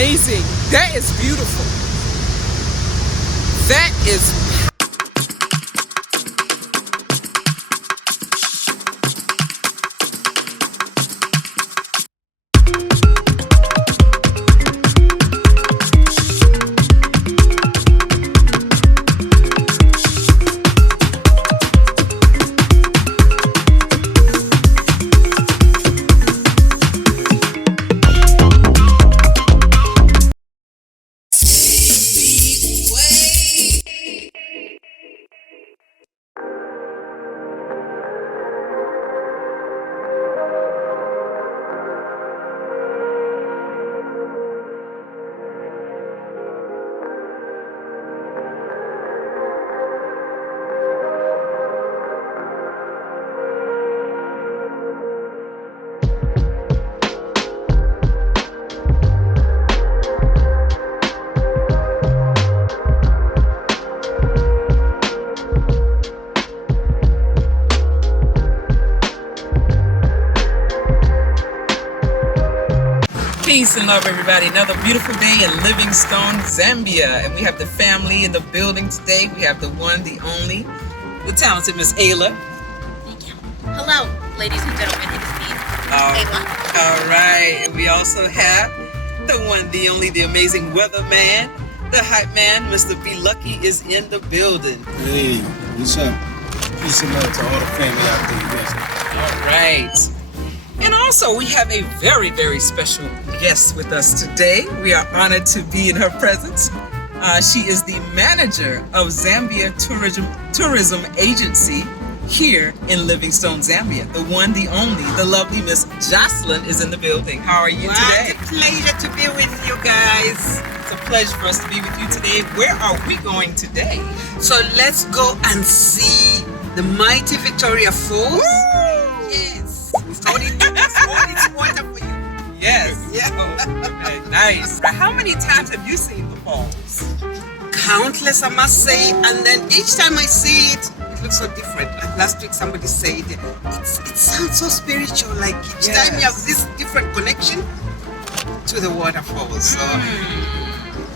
amazing. That is beautiful. That is peace and love, everybody. Another beautiful day in Livingstone, Zambia. And we have the family in the building today. We have the one, the only, the talented Miss Ayla. Thank you. Hello, ladies and gentlemen. It is me, Ayla. All right. And we also have the one, the only, the amazing weatherman, the hype man, Mr. B Lucky is in the building. Hey, what's up? Peace and love to all the family out there. Yes. All right. And also, we have a very, very special guest with us today. We are honored to be in her presence. She is the manager of Zambia Tourism Agency here in Livingstone, Zambia. The one, the only, the lovely Miss Jocelyn is in the building. How are you today? It's a pleasure to be with you guys. It's a pleasure for us to be with you today. Where are we going today? So let's go and see the mighty Victoria Falls. Woo! Yes. Hold its water for you. Yes. Yeah. Oh, okay, nice. How many times have you seen the falls? Countless, I must say. And then each time I see it, it looks so different. Like last week somebody said, it sounds so spiritual. Like each time you have this different connection to the waterfalls. So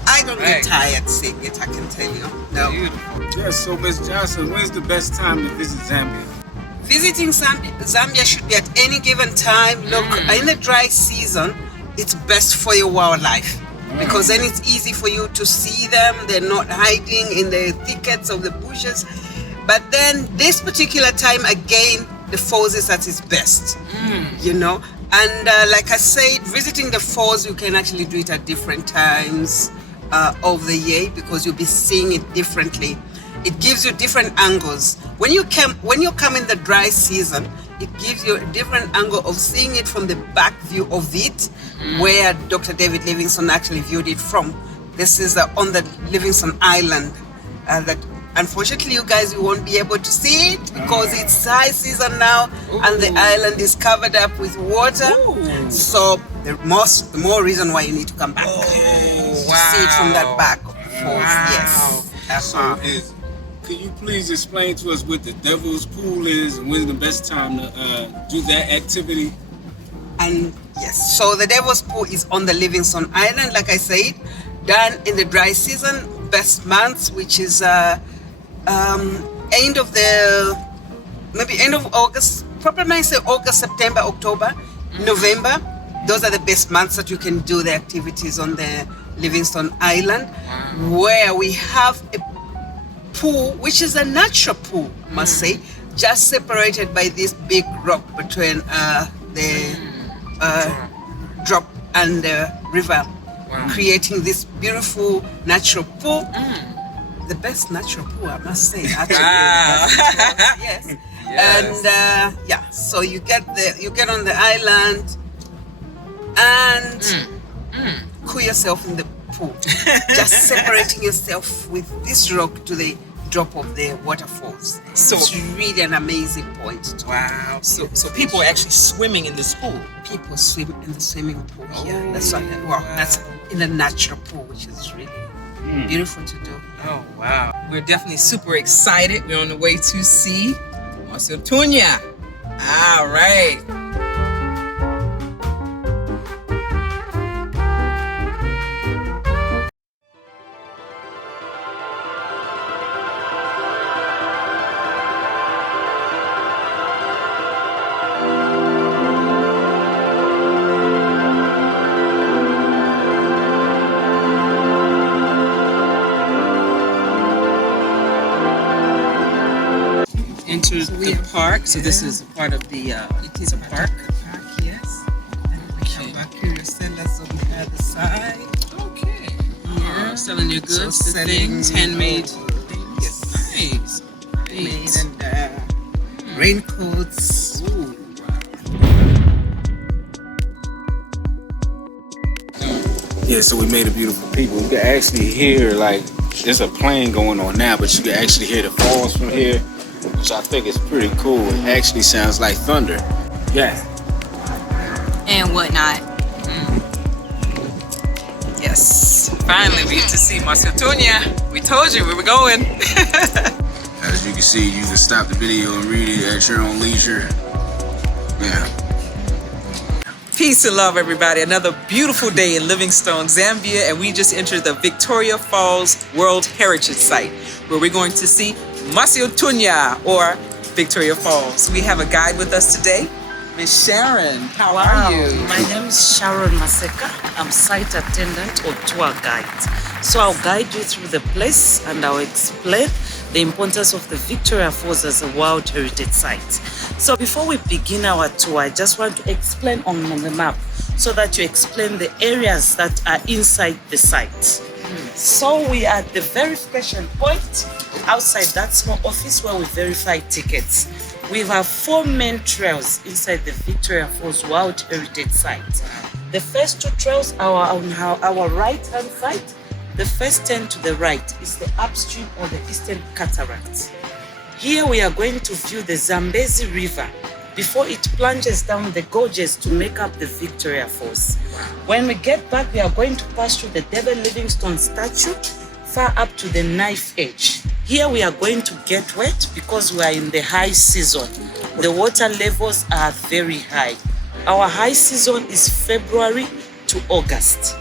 I don't get tired seeing it, I can tell you. No. Beautiful. Yes, so Miss Jocelyn, when's the best time to visit Zambia? Visiting Zambia should be at any given time. Look, in the dry season, it's best for your wildlife because then it's easy for you to see them. They're not hiding in the thickets of the bushes. But then this particular time, again, the falls is at its best, you know. And like I said, visiting the falls, you can actually do it at different times of the year because you'll be seeing it differently. It gives you different angles. When you come in the dry season, it gives you a different angle of seeing it from the back view of it, where Dr. David Livingstone actually viewed it from. This is on the Livingstone Island. That unfortunately you guys won't be able to see it because it's high season now and the island is covered up with water. So the more reason why you need to come back to see it from that back falls. Yes. Can you please explain to us what the Devil's Pool is and when's the best time to do that activity? And yes, so the Devil's Pool is on the Livingstone Island, like I said, done in the dry season, best months, which is end of August, probably might say August, September, October, November. Those are the best months that you can do the activities on the Livingstone Island, where we have a pool, which is a natural pool, I must say, just separated by this big rock between the drop and the river, creating this beautiful natural pool. The best natural pool, I must say. Actually, yes. And so you get on the island and cool yourself in the pool, just separating yourself with this rock to the drop of the waterfalls. So it's really an amazing point. Wow. So people are actually swimming in this pool. People swim in the swimming pool here. That's what. That's in the natural pool, which is really beautiful to do. Oh wow. We're definitely super excited. We're on the way to see mosi-o-tunya. All right. the park. So this is part of the it is the park. Park, yes. And we have back sellers on the other side. Okay. Yeah. Selling your goods, So the things, handmade. Yes. Nice. Handmade and raincoats. Ooh. Yeah, so we made a beautiful people. You can actually hear, like, there's a plane going on now, but you can actually hear the falls from here, which I think is pretty cool. It actually sounds like thunder. Yeah. And whatnot. Yes. Finally, we get to see Mosi Oa Tunya. We told you we were going. As you can see, you can stop the video and read it at your own leisure. Yeah. Peace and love, everybody. Another beautiful day in Livingstone, Zambia, and we just entered the Victoria Falls World Heritage Site, where we're going to see Mosi Oa Tunya, or Victoria Falls. We have a guide with us today, Miss Sharon. How are you? My name is Sharon Maseka. I'm site attendant or tour guide. So I'll guide you through the place and I'll explain the importance of the Victoria Falls as a World Heritage Site. So before we begin our tour, I just want to explain on the map so that you explain the areas that are inside the site. So we are at the verification point outside that small office where we verify tickets. We have 4 main trails inside the Victoria Falls World Heritage Site. The first 2 trails are on our right hand side. The first turn to the right is the upstream or the eastern cataract. Here we are going to view the Zambezi River before it plunges down the gorges to make up the Victoria Falls. When we get back, we are going to pass through the David Livingstone statue far up to the knife edge. Here we are going to get wet because we are in the high season. The water levels are very high. Our high season is February to August.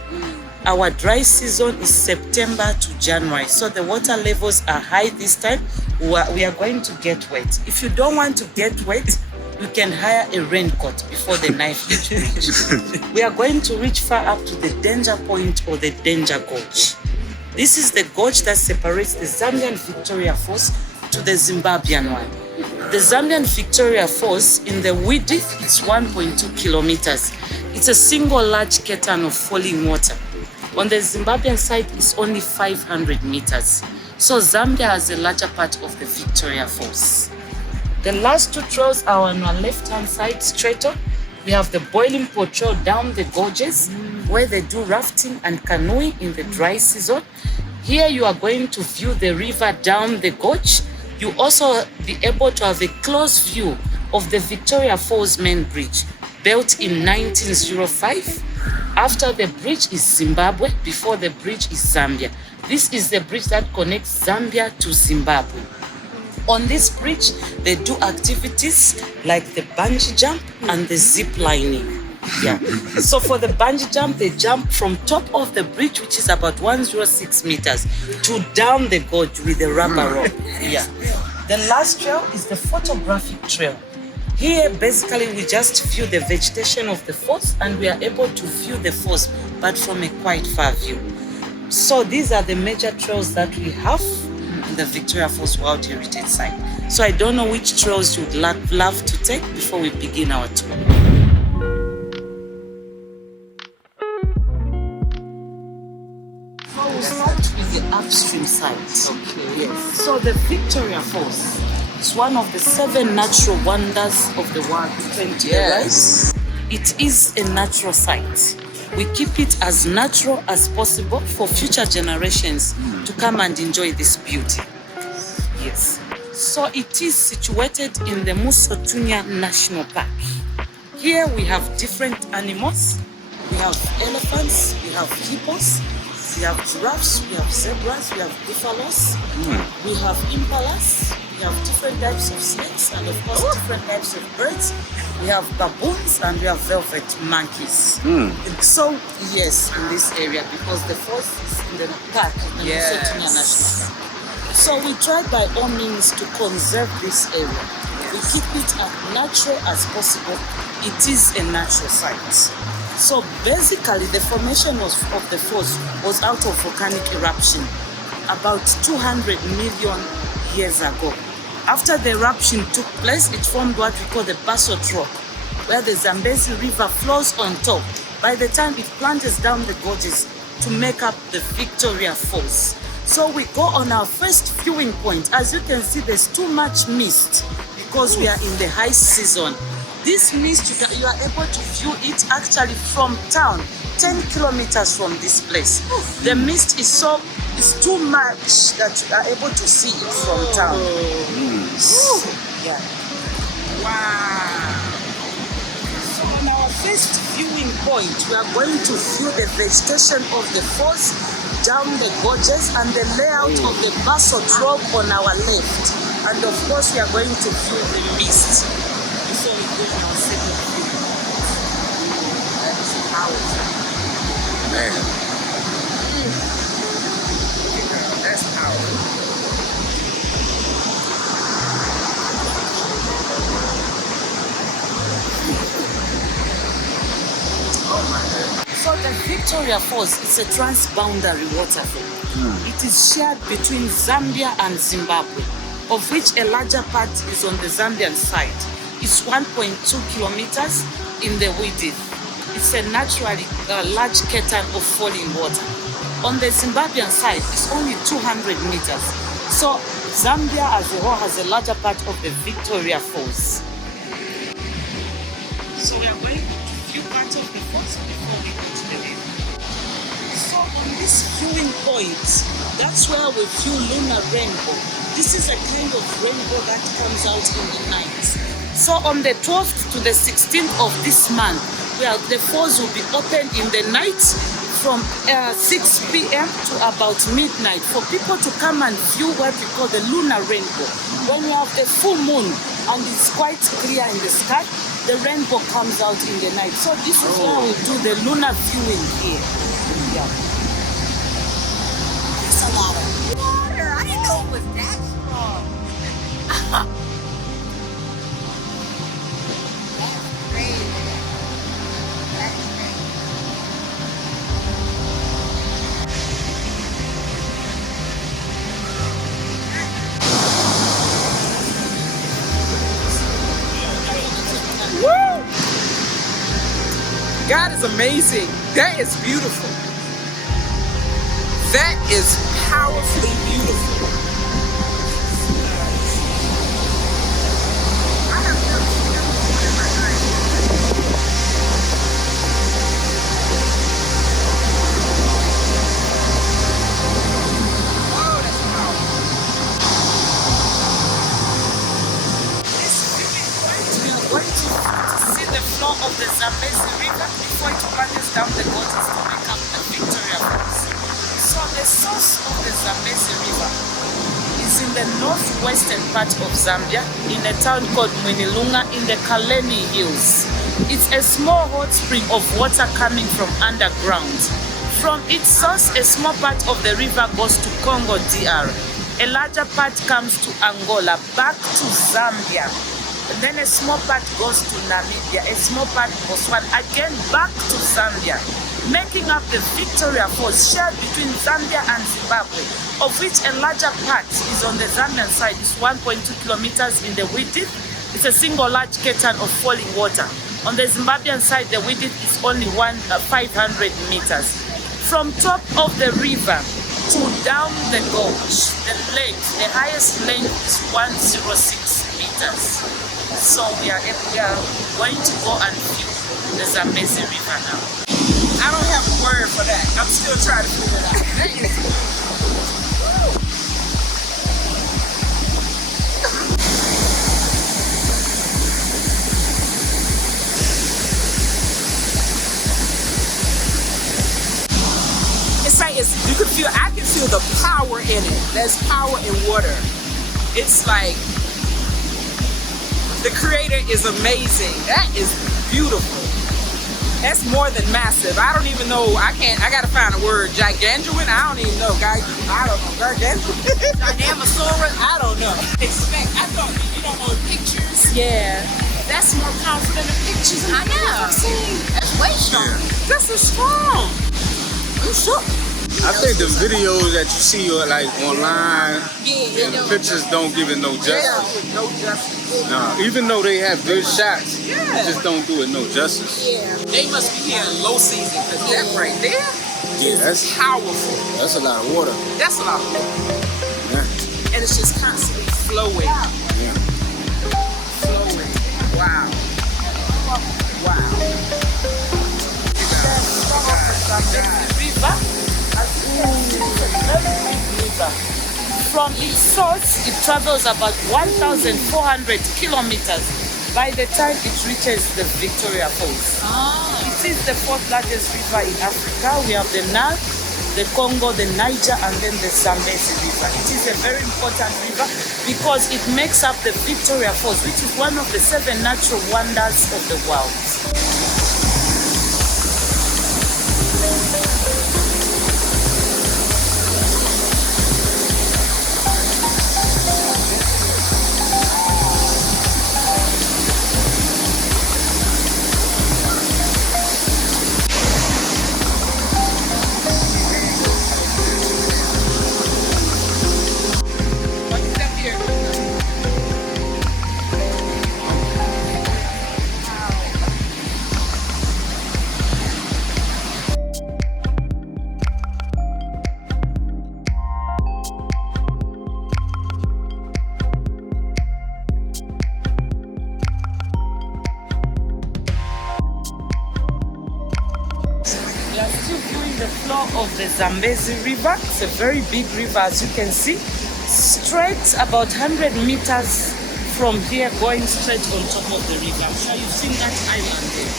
Our dry season is September to January. So the water levels are high this time. We are going to get wet. If you don't want to get wet, you can hire a raincoat before the knife edge bridge. We are going to reach far up to the danger point or the danger gorge. This is the gorge that separates the Zambian Victoria Falls to the Zimbabwean one. The Zambian Victoria Falls in the width is 1.2 kilometers. It's a single large curtain of falling water. On the Zimbabwean side, it's only 500 meters. So Zambia has a larger part of the Victoria Falls. The last 2 trails are on our left-hand side, straight on. We have the Boiling Pot Trail down the gorges, where they do rafting and canoeing in the dry season. Here you are going to view the river down the gorge. You also be able to have a close view of the Victoria Falls main bridge, built in 1905. After the bridge is Zimbabwe, before the bridge is Zambia. This is the bridge that connects Zambia to Zimbabwe. On this bridge, they do activities like the bungee jump and the zip lining. Yeah. So for the bungee jump, they jump from top of the bridge, which is about 106 meters, to down the gorge with the rubber rope. Yeah. The last trail is the photographic trail. Here, basically, we just view the vegetation of the falls and we are able to view the falls, but from a quite far view. So these are the major trails that we have in the Victoria Falls World Heritage Site. So I don't know which trails you'd love to take before we begin our tour. So we'll start with the upstream side. Okay. Yes. So the Victoria Falls is one of the 7 natural wonders of the world. Yes. It is a natural site. We keep it as natural as possible for future generations to come and enjoy this beauty. Yes. So it is situated in the Mosi-o-tunya National Park. Here we have different animals. We have elephants, we have hippos, we have giraffes, we have zebras, we have buffaloes, we have impalas, we have different types of snakes, and of course different types of birds. We have baboons and we have velvet monkeys. So yes, in this area, because the falls is in the park, in the Mosi-o-tunya National Park. So we try by all means to conserve this area. We keep it as natural as possible. It is a natural site. So basically the formation of the falls was out of volcanic eruption about 200 million years ago. After the eruption took place, it formed what we call the basalt rock, where the Zambezi River flows on top. By the time it plunges down the gorges to make up the Victoria Falls. So we go on our first viewing point. As you can see, there's too much mist because we are in the high season. This mist, you are able to view it actually from town, 10 kilometers from this place. The mist is too much that you are able to see it from town. Yeah. Wow. So on our first viewing point, we are going to view the vegetation of the falls, down the gorges, and the layout of the basalt rock on our left. And of course, we are going to view the mist. So we're doing our second viewing. That is powerful. Man. That's powerful. So the Victoria Falls is a transboundary waterfall. It is shared between Zambia and Zimbabwe, of which a larger part is on the Zambian side. It's 1.2 kilometers in the width. It's a naturally large curtain of falling water. On the Zimbabwean side, it's only 200 meters. So Zambia as a whole has a larger part of the Victoria Falls. So we are going to view part of the falls before we go to the river. So on this viewing point, that's where we view lunar rainbow. This is a kind of rainbow that comes out in the night. So on the 12th to the 16th of this month, where the falls will be open in the night from 6 p.m. to about midnight for people to come and view what we call the lunar rainbow. When you have the full moon and it's quite clear in the sky, the rainbow comes out in the night. So this is where we do the lunar viewing here. Yeah. That's a lot of water. I didn't know it was that strong. That's crazy. That's crazy. Woo! God is amazing. That is beautiful. That is powerfully beautiful. I have never seen that before in my life. Oh, that's powerful. This viewing point, we are going to see the flow of the Zambezi River before it plunges down the gorges to make up the Victoria Falls. So the source of the Zambezi River is in the northwestern part of Zambia, in a town called Mwinilunga in the Kaleni Hills. It's a small hot spring of water coming from underground. From its source, a small part of the river goes to Congo DR. A larger part comes to Angola, back to Zambia. And then a small part goes to Namibia, a small part goes again back to Zambia, making up the Victoria Falls shared between Zambia and Zimbabwe, of which a larger part is on the Zambian side. It's 1.2 kilometers in the width. It's a single large curtain of falling water. On the Zimbabwean side, the width is only 500 meters. From top of the river to down the gorge, the length, the highest length is 106 meters. So we are going to go and view the Zambezi River now. I don't have a word for that. I'm still trying to figure it out. That is you can feel, I can feel the power in it. There's power in water. It's like, the creator is amazing. That is beautiful. That's more than massive. I don't even know, I gotta find a word. Gigantuan? I don't even know, guys. I don't know. Gargantuan? Dynamasaurus? I don't know. I thought, you don't know the pictures? Yeah. That's more powerful than the pictures. I know. That's way strong. This is strong. I'm shook. I think the videos that you see like online Yeah, and the pictures don't give it no justice. No justice. No, even though they have good shots, Yeah. they just don't do it no justice. Yeah. They must be here in low season because that right there Yeah, is that's powerful. a lot of water. That's a lot of water. Yeah. And it's just constantly flowing. Yeah. Flowing. Wow. Wow. River, as you can see, it's a very big river. From its source, it travels about 1,400 kilometers by the time it reaches the Victoria Falls. It is the fourth largest river in Africa. We have the Nile, the Congo, the Niger, and then the Zambezi River. It is a very important river because it makes up the Victoria Falls, which is one of the 7 natural wonders of the world. We are still viewing the flow of the Zambezi River. It's a very big river, as you can see. Straight about 100 meters from here, going straight on top of the river. I'm sure you've seen that island there.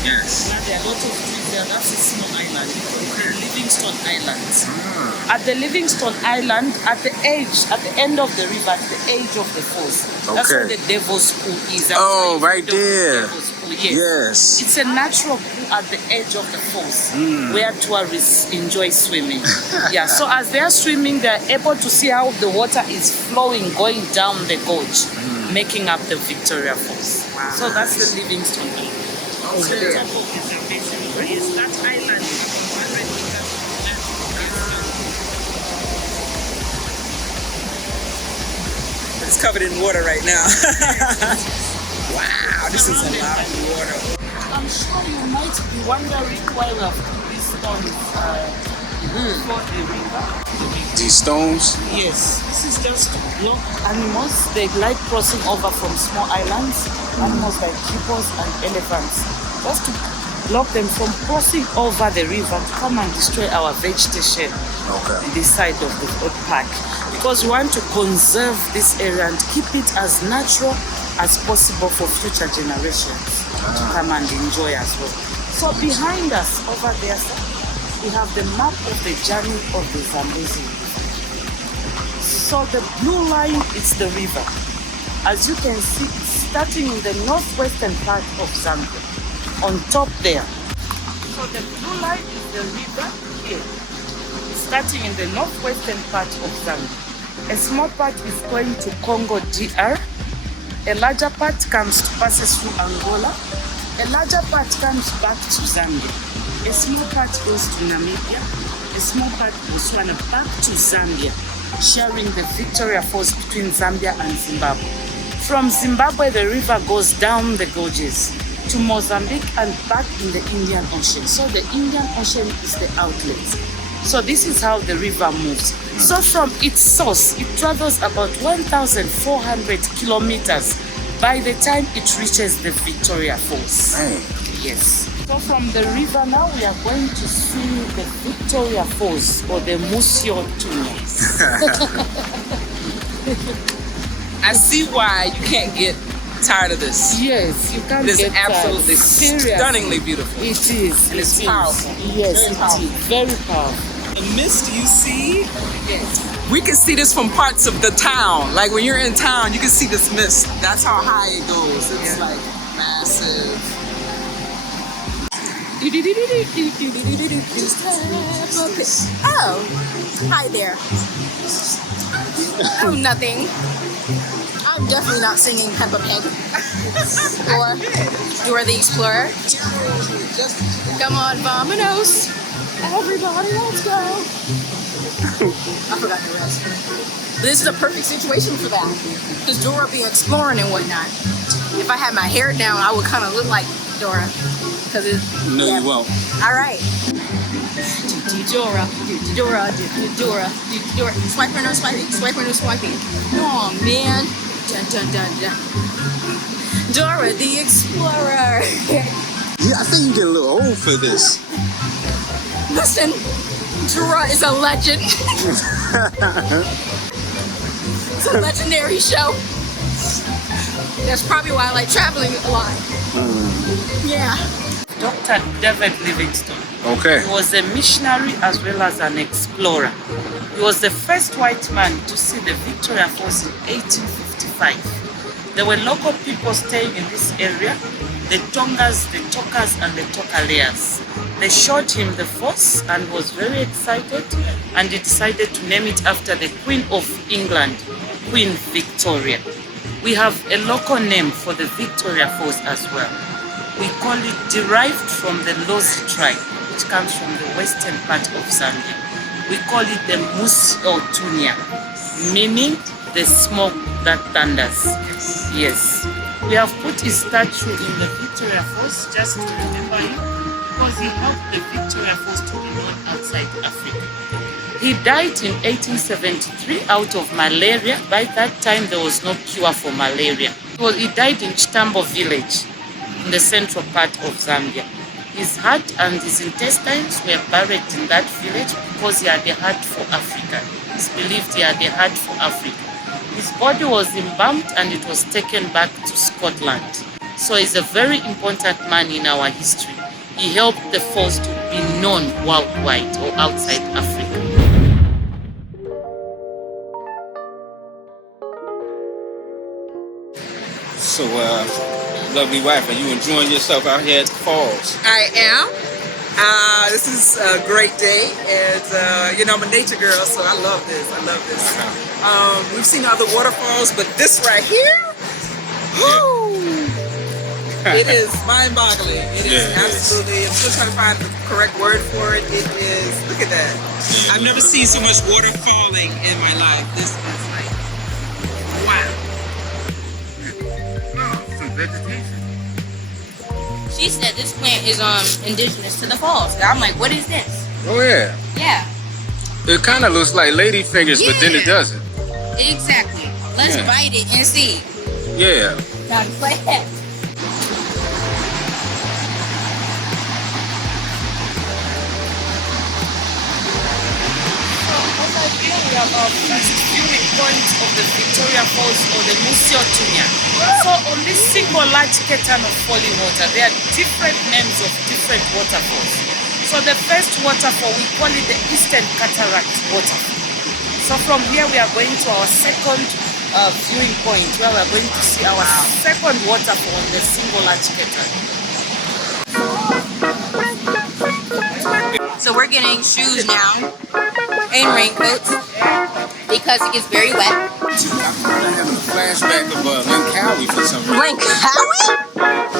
Yes. Now there are a lot of trees there. That's a small island. The Livingstone Island. At the Livingstone Island, at the end of the river, at the edge of the falls. That's where Okay. the Devil's Pool is. Oh, right The there. Devil's Pool, yes. Yes. It's a natural pool at the edge of the falls where tourists enjoy swimming. Yeah, so as they are swimming, they're able to see how the water is flowing, going down the gorge, making up the Victoria Falls. Wow. So that's the Livingstone Island. Okay. The top of the Zambezi River. Yes, that island is 100 meters from that. It's covered in water right now. Wow, this is a lot of water. I'm sure you might be wondering why we have put these stones for the river. These stones. Yes, this is just to block animals. They like crossing over from small islands, animals like hippos and elephants. Just to block them from crossing over the river to come and destroy our vegetation Okay. on this side of the old park. Because we want to conserve this area and keep it as natural as possible for future generations to come and enjoy as well. So behind us over there, sir, we have the map of the journey of the Zambezi River. So the blue line is the river. As you can see, it's starting in the northwestern part of Zambia, on top there. So the blue line is the river here, starting in the northwestern part of Zambia. A small part is going to Congo DR. A larger part passes through Angola. A larger part comes back to Zambia. A small part goes to Namibia. A small part goes back to Zambia, sharing the Victoria Falls between Zambia and Zimbabwe. From Zimbabwe, the river goes down the gorges to Mozambique and back in the Indian Ocean. So the Indian Ocean is the outlet. So this is how the river moves. So from its source, it travels about 1,400 kilometers by the time it reaches the Victoria Falls. Dang. Yes. So from the river now, we are going to see the Victoria Falls, or the Mosi-o-tunya. I see why you can't get tired of this. Yes, you can't It is get absolutely Seriously. stunningly beautiful. It is. And it's it is. powerful. Yes, Very it powerful. is. Very powerful. The mist you see, Yes. we can see this from parts of the town. Like when you're in town, you can see this mist. That's how high it goes. It's like massive. Oh, hi there. Oh, nothing. I'm definitely not singing Peppa Pig or Dora the Explorer. Come on, vamonos. Everybody, let's go. I forgot the rest. This is a perfect situation for that. Because Dora be exploring and whatnot. If I had my hair down, I would kind of look like Dora. Because it's... No, you won't. All right. Dora, Dora, Dora, Dora. Swiping or swiping? Swiping or swiping? Oh, man. Dun, dun, dun, dun. Dora the Explorer. Yeah, I think you get a little old for this. Listen, Dora is a legend. It's a legendary show. That's probably why I like traveling a lot. Yeah. Dr. David Livingstone. Okay. He was a missionary as well as an explorer. He was the first white man to see the Victoria Falls in 1855. There were local people staying in this area, the Tongas, the Tokas, and the Tokaleas. They showed him the falls and was very excited, and he decided to name it after the Queen of England, Queen Victoria. We have a local name for the Victoria Falls as well. We call it derived from the Lozi tribe, which comes from the western part of Zambia. We call it the mosi-o-tunya, meaning the smoke that thunders. Yes. We have put his statue in the Victoria Falls just to remember him, because he helped the Victoria Falls to be known outside Africa. He died in 1873 out of malaria. By that time, there was no cure for malaria. He died in Chitambo village in the central part of Zambia. His heart and his intestines were buried in that village because he had a heart for Africa. It's believed he had a heart for Africa. His body was embalmed and it was taken back to Scotland. So he's a very important man in our history. He helped the falls to be known worldwide or outside Africa. So, lovely wife, are you enjoying yourself out here at the falls? I am. This is a great day, and you know, I'm a nature girl, so I love this. I love this. We've seen other waterfalls, but this right here, whoo, it is mind-boggling. It is absolutely. I'm still trying to find the correct word for it. It is. Look at that. I've never seen so much water falling in my life. This is like, wow. Some vegetation. She said this plant is indigenous to the falls. I'm like, what is this? Oh, yeah. Yeah. It kind of looks like ladyfingers, but then it doesn't. Exactly. Let's bite it and see. Yeah. Now play it. We have our first viewing point of the Victoria Falls or the mosi-o-tunya. So on this single large curtain of falling water, there are different names of different waterfalls. So the first waterfall, we call it the Eastern Cataract Waterfall. So from here we are going to our second viewing point where we are going to see our second waterfall on the single large curtain. So we're getting shoes now and raincoats because it gets very wet. I'm having a flashback of Langkawi for some reason. Langkawi?